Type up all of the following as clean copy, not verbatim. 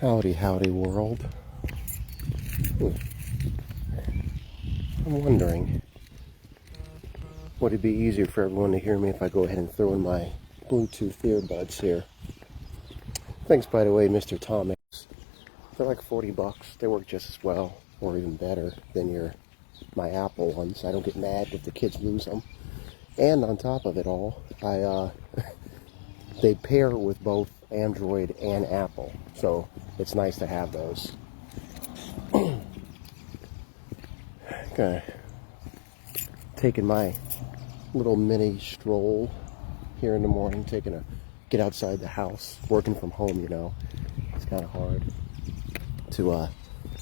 Howdy, howdy, world. I'm wondering, would it be easier for everyone to hear me if I go ahead and throw in my Bluetooth earbuds here? Thanks, by the way, Mr. Thomas. They're like $40. They work just as well, or even better, than my Apple ones. I don't get mad if the kids lose them. And on top of it all, they pair with both Android and Apple, so it's nice to have those. Okay, taking my little mini stroll here in the morning, get outside the house, working from home, it's kind of hard to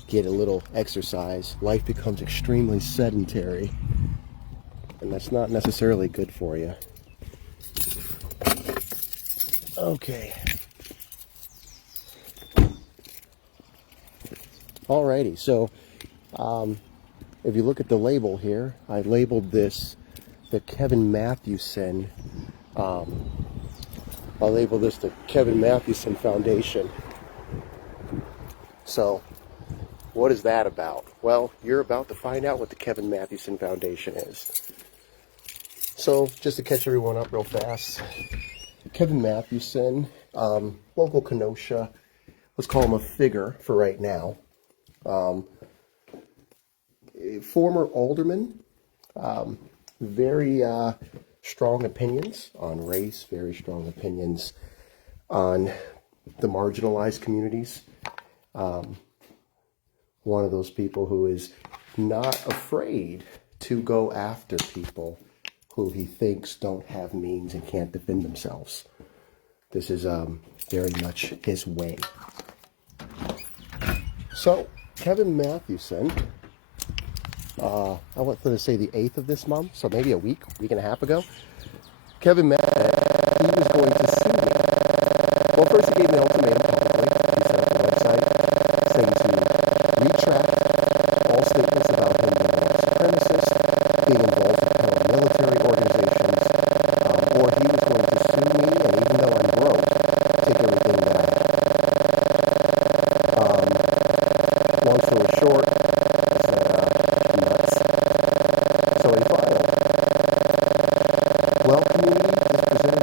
get a little exercise. Life becomes extremely sedentary, and that's not necessarily good for you. Okay. Alrighty, so if you look at the label here, I labeled this the Kevin Mathewson. I'll label this the Kevin Mathewson Foundation. So, what is that about? Well, you're about to find out what the Kevin Mathewson Foundation is. So, just to catch everyone up real fast, Kevin Mathewson, local Kenosha, let's call him a figure for right now. Former alderman, very strong opinions on race, very strong opinions on the marginalized communities. One of those people who is not afraid to go after people who he thinks don't have means and can't defend themselves. This is very much his way. So, Kevin Mathewson, I want to say the 8th of this month, so maybe a week and a half ago, Kevin Mathewson, he was going to sue me. Well, first he gave me an ultimatum publicly. He set up a website saying to retract all statements about him being a white supremacist, being involved with paramilitary organizations, or he was going to sue me, and even though I'm broke, take everything that I have. Long story short, I said, nuts. So he filed. Well, community, this presented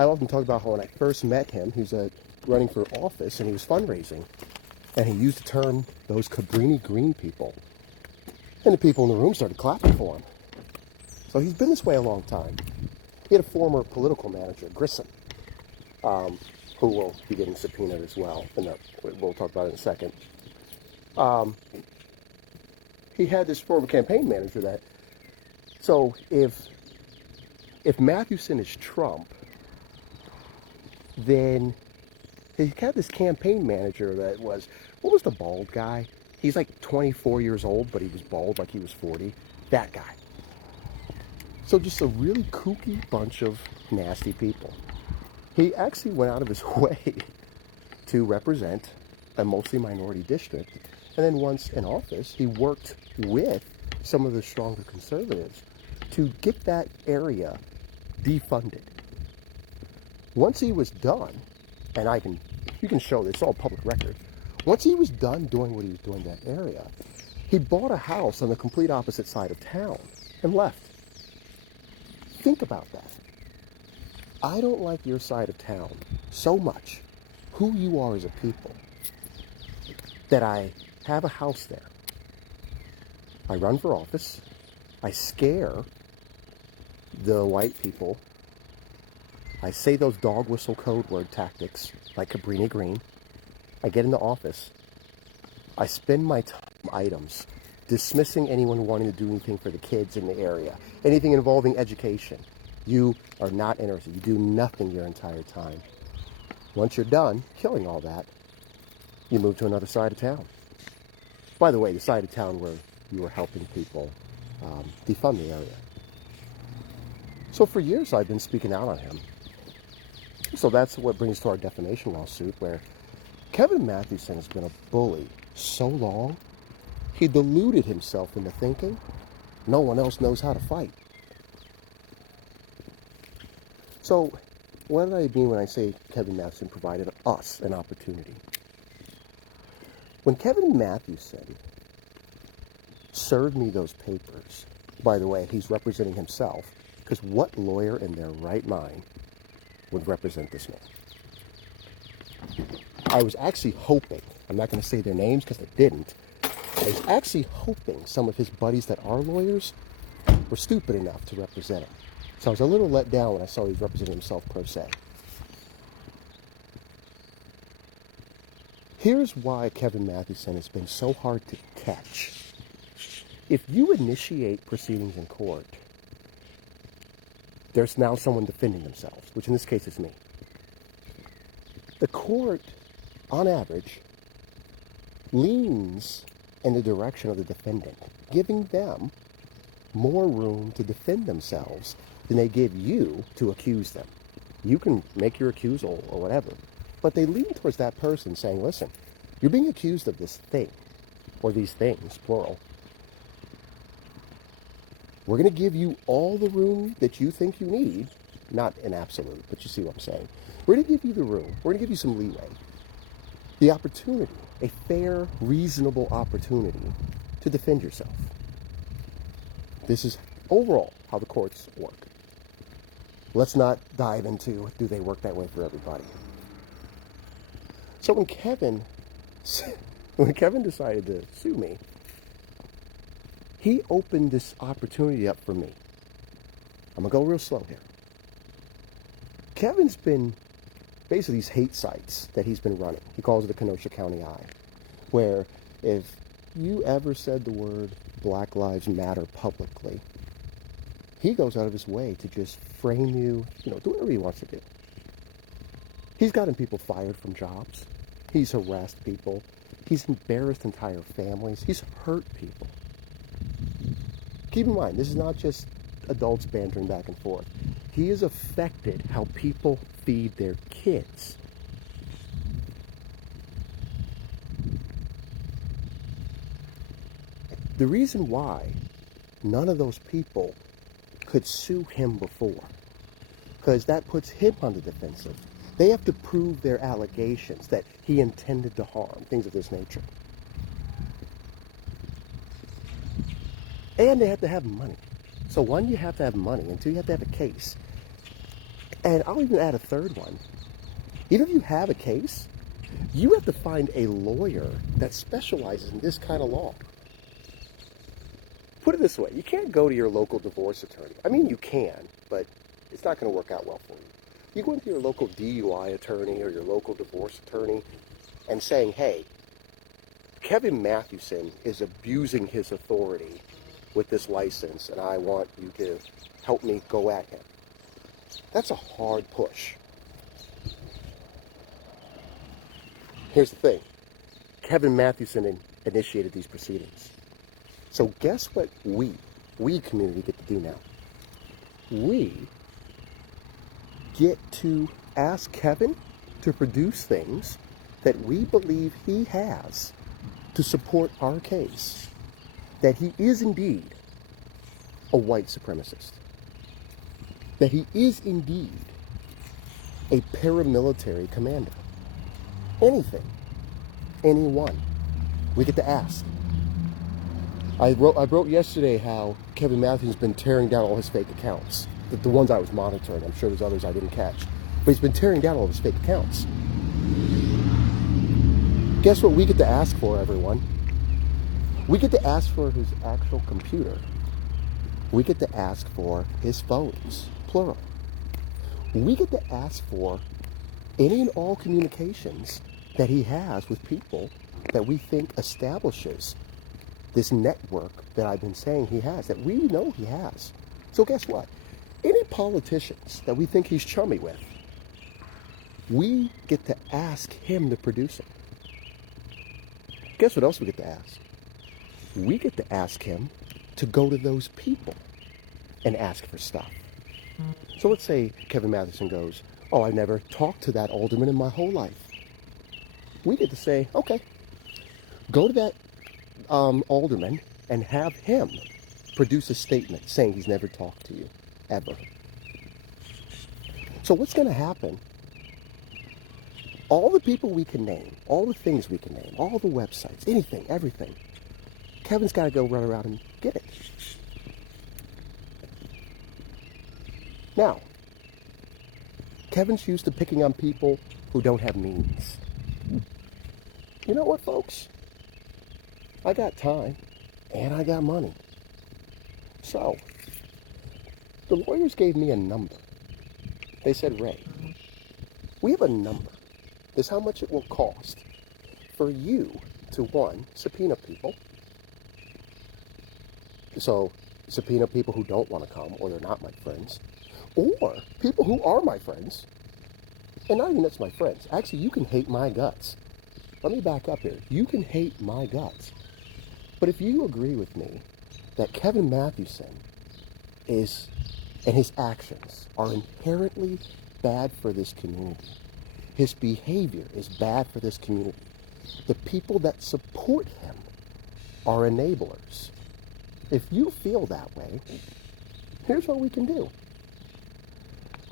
I often talk about how when I first met him, he was running for office and he was fundraising. And he used the term, those Cabrini Green people. And the people in the room started clapping for him. So he's been this way a long time. He had a former political manager, Grissom, who will be getting subpoenaed as well. And we'll talk about it in a second. He had this former campaign manager that, so if Mathewson is Trump, then he had this campaign manager that was, what was the bald guy? He's like 24 years old, but he was bald like he was 40. That guy. So just a really kooky bunch of nasty people. He actually went out of his way to represent a mostly minority district. And then once in office, he worked with some of the stronger conservatives to get that area defunded. Once he was done, and you can show this, it's all public record. Once he was done doing what he was doing in that area, he bought a house on the complete opposite side of town and left. Think about that. I don't like your side of town so much, who you are as a people, that I have a house there. I run for office. I scare the white people. I say those dog whistle code word tactics like Cabrini Green. I get into office. I spend my time items dismissing anyone wanting to do anything for the kids in the area, anything involving education. You are not interested. You do nothing your entire time. Once you're done killing all that, you move to another side of town. By the way, the side of town where you were helping people defund the area. So for years I've been speaking out on him. So that's what brings to our defamation lawsuit, where Kevin Mathewson has been a bully so long, he deluded himself into thinking no one else knows how to fight. So what do I mean when I say Kevin Mathewson provided us an opportunity? When Kevin Mathewson served me those papers, by the way, he's representing himself, because what lawyer in their right mind would represent this man? I was actually hoping, I'm not going to say their names because I didn't, I was actually hoping some of his buddies that are lawyers were stupid enough to represent him. So I was a little let down when I saw he was representing himself pro se. Here's why Kevin Mathewson has been so hard to catch. If you initiate proceedings in court, there's now someone defending themselves, which in this case is me. The court, on average, leans in the direction of the defendant, giving them more room to defend themselves than they give you to accuse them. You can make your accusal or whatever, but they lean towards that person saying, listen, you're being accused of this thing, or these things, plural. We're going to give you all the room that you think you need, not an absolute, but you see what I'm saying. We're going to give you the room. We're going to give you some leeway. The opportunity, a fair, reasonable opportunity to defend yourself. This is overall how the courts work. Let's not dive into, do they work that way for everybody? So when Kevin decided to sue me, he opened this opportunity up for me. I'm going to go real slow here. Kevin's been basically these hate sites that he's been running. He calls it the Kenosha County Eye, where if you ever said the word Black Lives Matter publicly, he goes out of his way to just frame you, do whatever he wants to do. He's gotten people fired from jobs. He's harassed people. He's embarrassed entire families. He's hurt people. Keep in mind, this is not just adults bantering back and forth. He has affected how people feed their kids. The reason why none of those people could sue him before, because that puts him on the defensive. They have to prove their allegations that he intended to harm, things of this nature. And they have to have money. So one, you have to have money, and two, you have to have a case. And I'll even add a third one. Even if you have a case, you have to find a lawyer that specializes in this kind of law. Put it this way, you can't go to your local divorce attorney. I mean, you can, but it's not going to work out well for you. You go into your local DUI attorney or your local divorce attorney and saying, hey, Kevin Mathewson is abusing his authority with this license, and I want you to help me go at him. That's a hard push. Here's the thing. Kevin Mathewson initiated these proceedings. So guess what we community get to do now? We get to ask Kevin to produce things that we believe he has to support our case, that he is indeed a white supremacist, that he is indeed a paramilitary commander. Anything, anyone, we get to ask. I wrote yesterday how Kevin Mathewson's been tearing down all his fake accounts, the ones I was monitoring. I'm sure there's others I didn't catch, but he's been tearing down all of his fake accounts. Guess what we get to ask for, everyone? We get to ask for his actual computer. We get to ask for his phones, plural. We get to ask for any and all communications that he has with people that we think establishes this network that I've been saying he has, that we know he has. So guess what? Any politicians that we think he's chummy with, we get to ask him to produce it. Guess what else we get to ask? We get to ask him to go to those people and ask for stuff. So let's say Kevin Mathewson goes, oh, I never talked to that alderman in my whole life. We get to say, okay, go to that alderman and have him produce a statement saying he's never talked to you, ever. So what's going to happen? All the people we can name, all the things we can name, all the websites, anything, everything, Kevin's got to go run around and get it. Now, Kevin's used to picking on people who don't have means. You know what, folks? I got time and I got money. So, the lawyers gave me a number. They said, Ray, we have a number. This is how much it will cost for you to, one, subpoena people. So, subpoena people who don't want to come or they're not my friends. Or people who are my friends. And not even that's my friends. Actually, you can hate my guts. Let me back up here. You can hate my guts. But if you agree with me that Kevin Mathewson is, and his actions are inherently bad for this community, his behavior is bad for this community, the people that support him are enablers. If you feel that way, here's what we can do.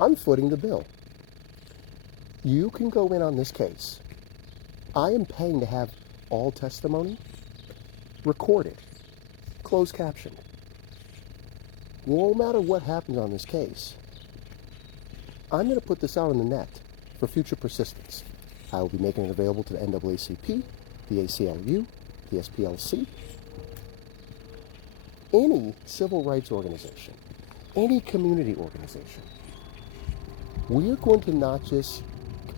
I'm footing the bill. You can go in on this case. I am paying to have all testimony recorded, closed captioned. No matter what happens on this case, I'm going to put this out on the net for future persistence. I will be making it available to the NAACP, the ACLU, the SPLC, any civil rights organization, any community organization. We're going to not just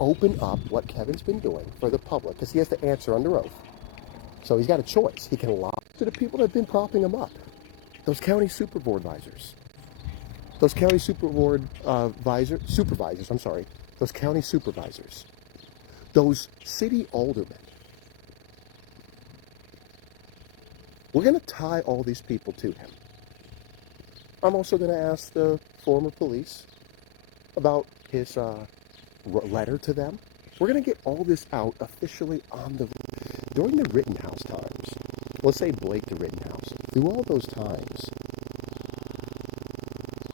open up what Kevin's been doing for the public, because he has to answer under oath. So he's got a choice. He can lie to the people that have been propping him up. Those county super board advisors. Those county super board supervisors, those county supervisors. Those city aldermen. We're going to tie all these people to him. I'm also going to ask the former police about his letter to them. We're going to get all this out officially on the during the Rittenhouse times. Let's say Blake to Rittenhouse. Through all those times,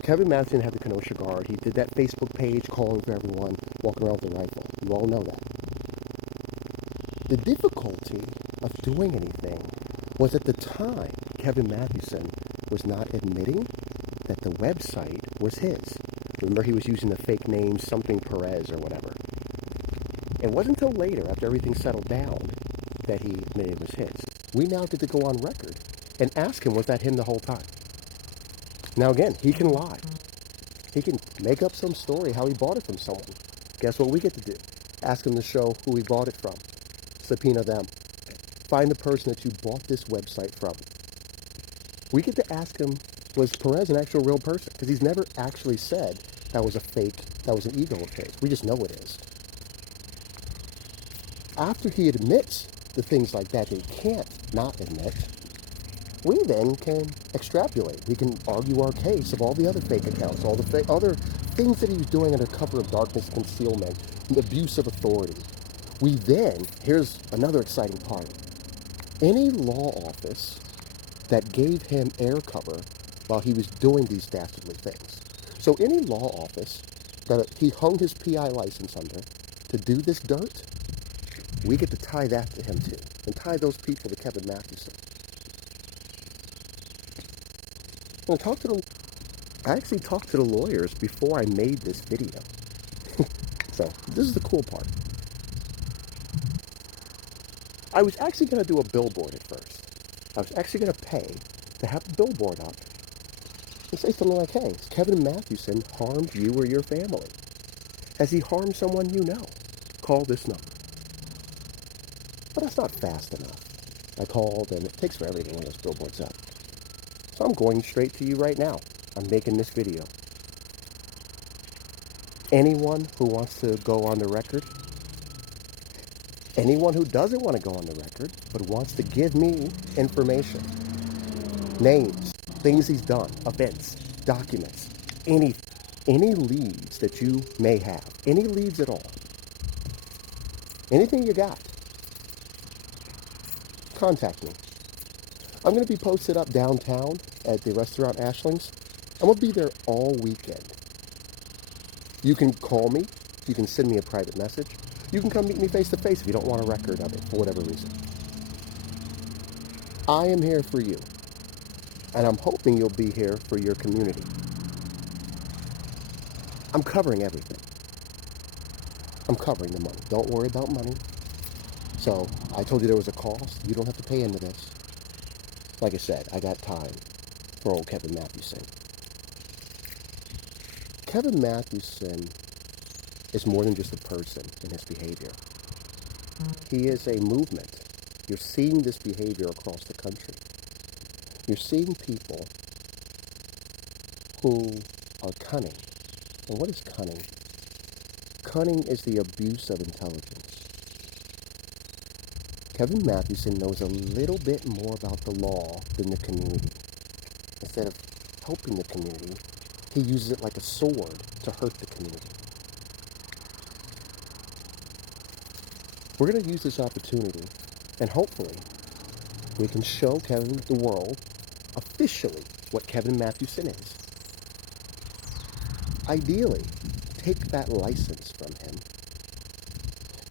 Kevin Mathewson had the Kenosha Guard. He did that Facebook page calling for everyone, walking around with a rifle. You all know that. The difficulty of doing anything was at the time Kevin Mathewson was not admitting that the website was his. Remember, he was using the fake name something Perez or whatever. It wasn't until later, after everything settled down, that he admitted it was his. We now get to go on record and ask him, was that him the whole time? Now again, he can lie. He can make up some story how he bought it from someone. Guess what we get to do? Ask him to show who he bought it from. Subpoena them. Find the person that you bought this website from. We get to ask him, was Perez an actual real person? Because he's never actually said that was a fake, that was an ego of his. We just know it is. After he admits the things like that he can't not admit, we then can extrapolate. We can argue our case of all the other fake accounts, all the other things that he was doing under cover of darkness, concealment, abuse of authority. We then, here's another exciting part, any law office that gave him air cover while he was doing these dastardly things. So any law office that he hung his PI license under to do this dirt, we get to tie that to him too, and tie those people to Kevin Mathewson. I actually talked to the lawyers before I made this video. So this is the cool part. I was actually going to do a billboard at first. I was actually going to pay to have a billboard up and say something like, hey, has Kevin Mathewson harmed you or your family? Has he harmed someone you know? Call this number. But that's not fast enough. I called, and it takes forever to get one of those billboards up. So I'm going straight to you right now. I'm making this video. Anyone who wants to go on the record, anyone who doesn't want to go on the record, but wants to give me information, names, things he's done, events, documents, any leads that you may have, any leads at all, anything you got, contact me. I'm going to be posted up downtown at the restaurant Ashling's. I'm going to be there all weekend. You can call me. You can send me a private message. You can come meet me face to face if you don't want a record of it for whatever reason. I am here for you. And I'm hoping you'll be here for your community. I'm covering everything. I'm covering the money. Don't worry about money. So, I told you there was a cost. You don't have to pay into this. Like I said, I got time for old Kevin Mathewson. Kevin Mathewson is more than just a person in his behavior. He is a movement. You're seeing this behavior across the country. You're seeing people who are cunning. And what is cunning? Cunning is the abuse of intelligence. Kevin Mathewson knows a little bit more about the law than the community. Instead of helping the community, he uses it like a sword to hurt the community. We're going to use this opportunity, and hopefully we can show the world officially what Kevin Mathewson is. Ideally, take that license from him.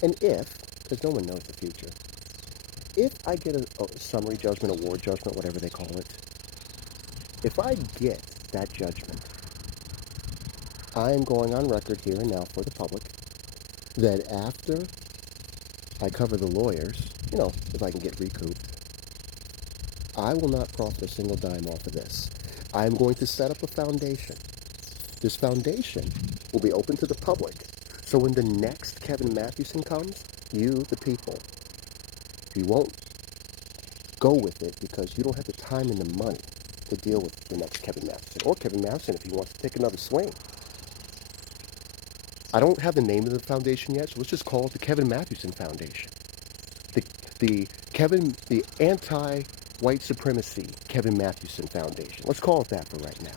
And if, because no one knows the future, if I get a summary judgment, award judgment, whatever they call it, if I get that judgment, I am going on record here and now for the public that after I cover the lawyers, if I can get recouped, I will not profit a single dime off of this. I am going to set up a foundation. This foundation will be open to the public. So when the next Kevin Mathewson comes, you, the people, you won't go with it because you don't have the time and the money to deal with the next Kevin Mathewson. Or Kevin Mathewson if he wants to take another swing. I don't have the name of the foundation yet, so let's just call it the Kevin Mathewson Foundation. The anti-white supremacy Kevin Mathewson Foundation. Let's call it that for right now.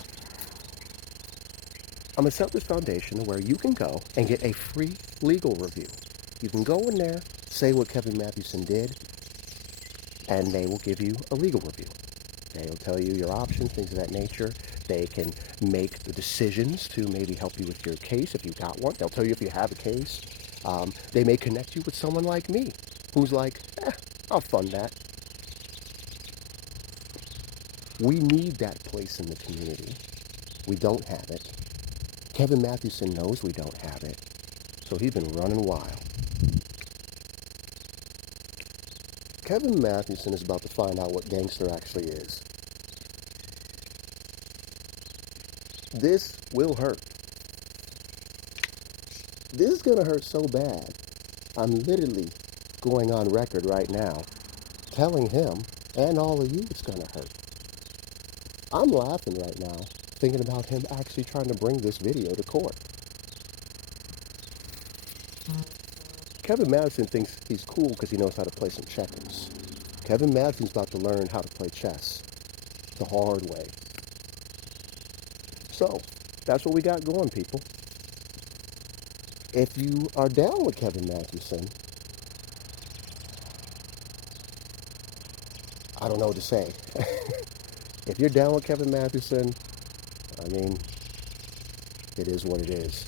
I'm going to set up this foundation where you can go and get a free legal review. You can go in there, say what Kevin Mathewson did, and they will give you a legal review. They'll tell you your options, things of that nature. They can make the decisions to maybe help you with your case if you've got one. They'll tell you if you have a case. They may connect you with someone like me who's like, I'll fund that. We need that place in the community. We don't have it. Kevin Mathewson knows we don't have it, so he's been running wild. Kevin Mathewson is about to find out what gangster actually is. This will hurt. This is going to hurt so bad. I'm literally going on record right now telling him and all of you it's going to hurt. I'm laughing right now thinking about him actually trying to bring this video to court. Kevin Mathewson thinks he's cool because he knows how to play some checkers. Kevin Mathewson's about to learn how to play chess the hard way. So, that's what we got going, people. If you are down with Kevin Mathewson, I don't know what to say. If you're down with Kevin Mathewson, I mean, it is what it is.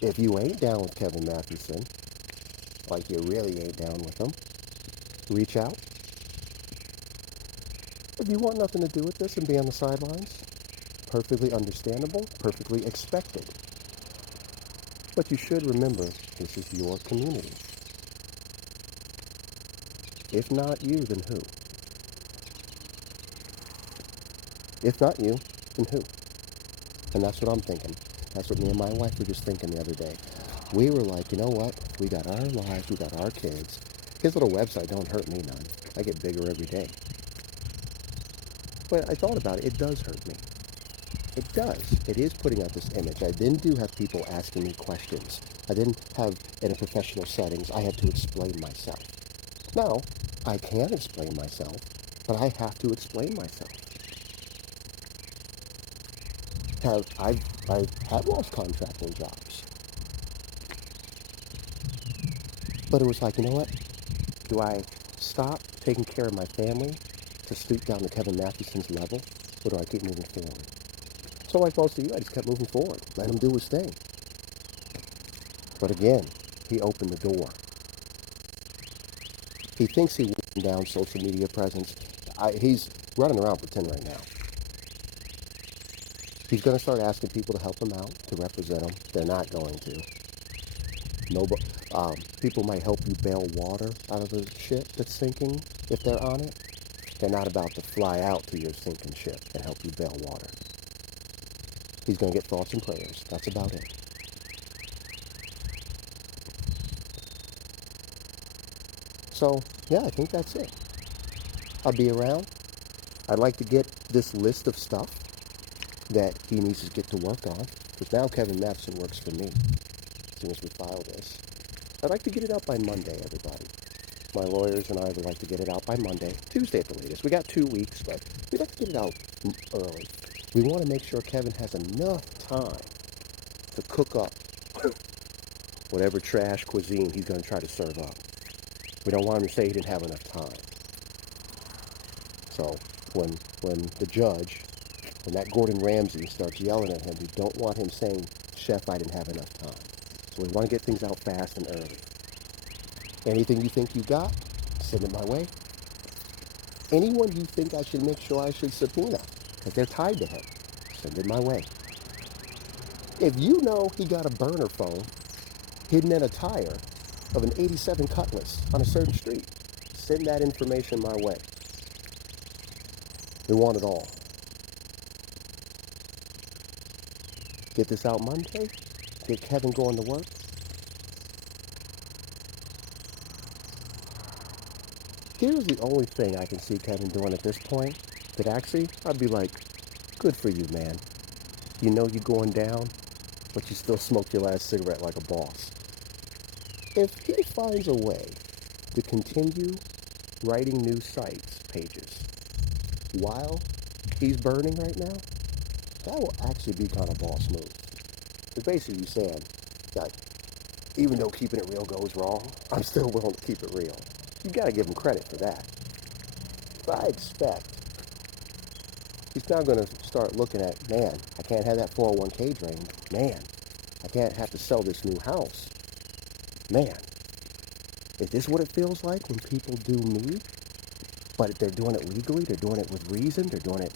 If you ain't down with Kevin Mathewson, like you really ain't down with him, reach out. If you want nothing to do with this and be on the sidelines, perfectly understandable, perfectly expected. But you should remember, this is your community. If not you, then who? If not you, then who? And that's what I'm thinking. That's what me and my wife were just thinking the other day. We were like, you know what? We got our lives, we got our kids. His little website don't hurt me none. I get bigger every day. But I thought about it. It does hurt me. It does. It is putting out this image. I then do have people asking me questions. I didn't have, in a professional settings, I had to explain myself. Now, I can explain myself, but I have to explain myself. I've lost contracting jobs. But it was like, you know what? Do I stop taking care of my family to stoop down to Kevin Mathewson's level, or do I keep moving forward? So like most of you, I just kept moving forward. Let him do his thing. But again, he opened the door. He thinks he went down social media presence. He's running around pretending right now. He's going to start asking people to help him out, to represent him. They're not going to. Nobody, people might help you bail water out of the ship that's sinking if they're on it. They're not about to fly out to your sinking ship and help you bail water. He's going to get thoughts and prayers. That's about it. So, yeah, I think that's it. I'll be around. I'd like to get this list of stuff that he needs to get to work on, because now Kevin Mathewson works for me as soon as we file this. I'd like to get it out by Monday, everybody. My lawyers and I would like to get it out by Monday, Tuesday at the latest. We got 2 weeks, but we'd like to get it out early. We want to make sure Kevin has enough time to cook up whatever trash cuisine he's going to try to serve up. We don't want him to say he didn't have enough time. So when the judge, when that Gordon Ramsay starts yelling at him, we don't want him saying, "Chef, I didn't have enough time." So we want to get things out fast and early. Anything you think you got, send it my way. Anyone you think I should make sure I should subpoena, because they're tied to him, send it my way. If you know he got a burner phone hidden in a tire of an 87 Cutlass on a certain street, send that information my way. We want it all. Get this out Monday. Get Kevin going to work. Here's the only thing I can see Kevin doing at this point that actually I'd be like, good for you, man. You know you're going down, but you still smoked your last cigarette like a boss. If he finds a way to continue writing new sites pages while he's burning right now, that will actually be kind of boss move. It's basically saying that even though keeping it real goes wrong, I'm still willing to keep it real. You got to give him credit for that. But I expect he's now going to start looking at, man, I can't have that 401k drained. Man, I can't have to sell this new house. Man, is this what it feels like when people do me? But they're doing it legally, they're doing it with reason, they're doing it,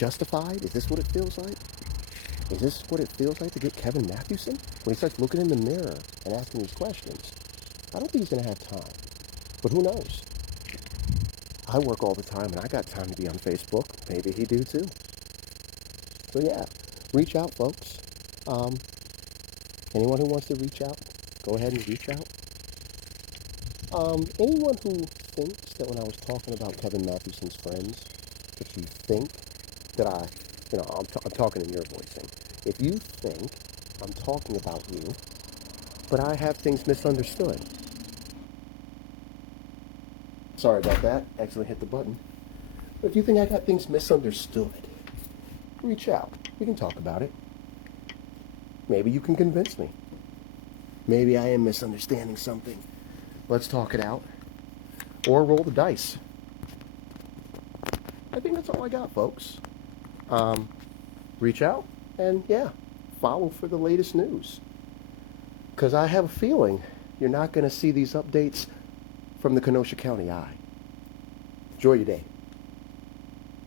justified? Is this what it feels like? Is this what it feels like to get Kevin Mathewson? When he starts looking in the mirror and asking these questions, I don't think he's going to have time. But who knows? I work all the time, and I got time to be on Facebook. Maybe he do too. So yeah, reach out, folks. Anyone who wants to reach out, go ahead and reach out. Anyone who thinks that when I was talking about Kevin Mathewson's friends, if you think that I'm talking in your voicing. If you think I'm talking about you, but I have things misunderstood. Sorry about that. Accidentally hit the button. But if you think I got things misunderstood, reach out. We can talk about it. Maybe you can convince me. Maybe I am misunderstanding something. Let's talk it out. Or roll the dice. I think that's all I got, folks. Reach out and, yeah, follow for the latest news. Because I have a feeling you're not going to see these updates from the Kenosha County Eye. Enjoy your day.